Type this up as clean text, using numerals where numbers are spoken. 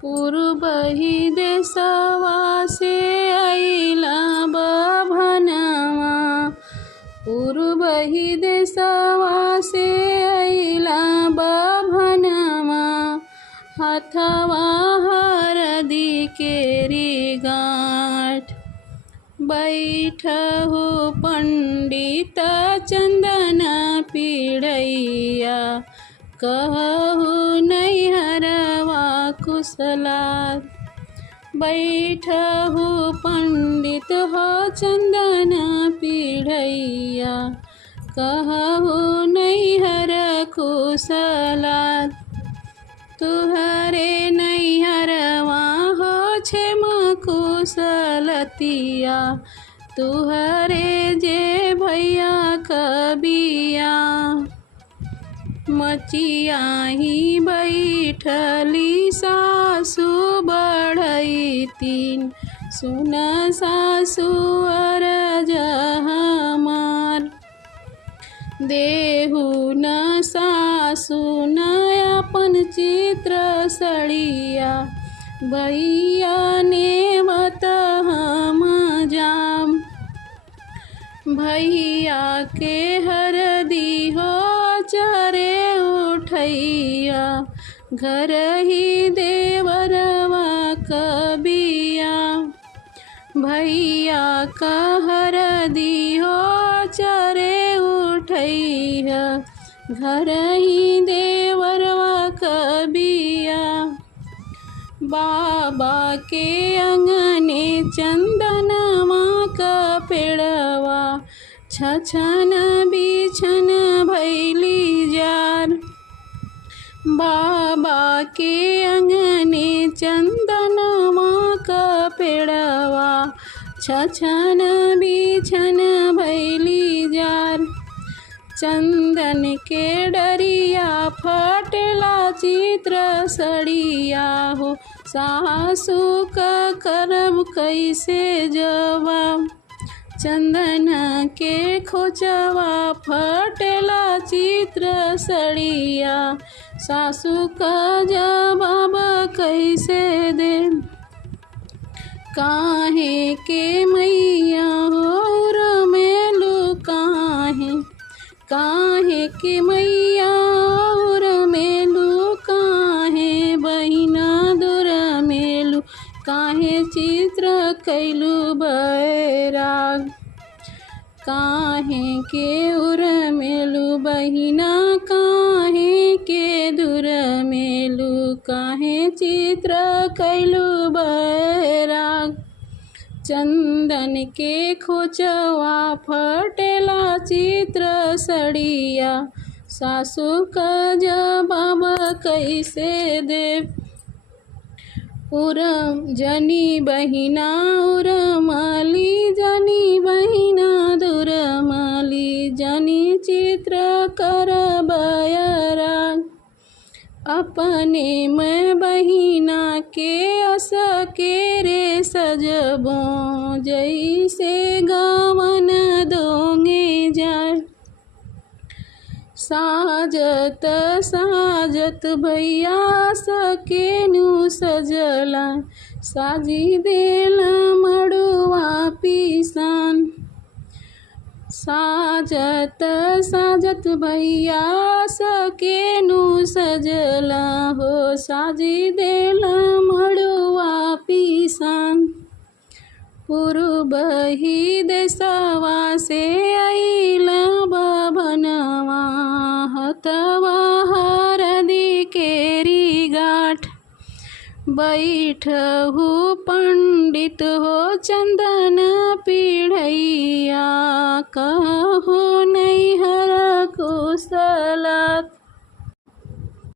पूर्वही देशवा से अइला बभनवा। पूर्वही देशवा से अइला बभनवा। हथवा हरदी केरी गाँठ। बैठहु पंडित चंदन पीड़ैया। कहहु नैहरवा कुशलात। बैठहु पंडित हो चंदन पीड़ैया। कहहु नैहर कुशलात। तुहरे नैहरवा हो क्षेम कुशलतिया। तुहरे जे भैया कबिया। मचिया ही बैठली सासु बढ़ैतीन। सुन सासु अरज हमार। देहु न सासु न अपन चित्र सड़िया। भैया नेवत हम जाम। भैया के हरदी हो चरे उठैया। घर ही देवरवा कबिया। भैया का हरदी हो चरे उठैया। घर ही देवरवा कबिया। बाबा के अंगने चंदनवा का पेड़वा। छछन बिछन भैली जार। बाबा के अंगने चंदनवा का पेड़वा। छछन बिछन भैली जार। चंदन के डरिया फटला चित्र सड़िया हो। सासु का करब कैसे जवाब। चंदन के खोचवा फटला चित्र सड़िया। सासु का जवाब कैसे दे। काहे के मैया हो रमेलु काहे। काहे के मैया और मेलू काहे बहिना दूर मेलू। काहे चित्र कैलू बैराग। काहे के उर मेलू बहिना। काहे के दूर मेलू। काहे चित्र कैलू बैराग। चंदन के खोचवा फटेला चित्र सड़िया। सासु का जवाब कैसे दे। उरम जनी बहिना उरमली जनी बहिना दुरमली जनी चित्र कर बयराग। अपने मैं बहिना के अस के रे सजबो। जैसे गवन दोंगे जार। साजत साजत भैया सकेनु सजला। साजी देला मड़ुआ पीसान। साजत साजत भैया सकेनु सजला हो। साजी देला मड़ुआ पीसान। पूर्वही देशवा से अइला बभनवा। हथवा हरदी केरी गाँठ। बैठहु पंडित हो चंदन पीड़ैया। कहहु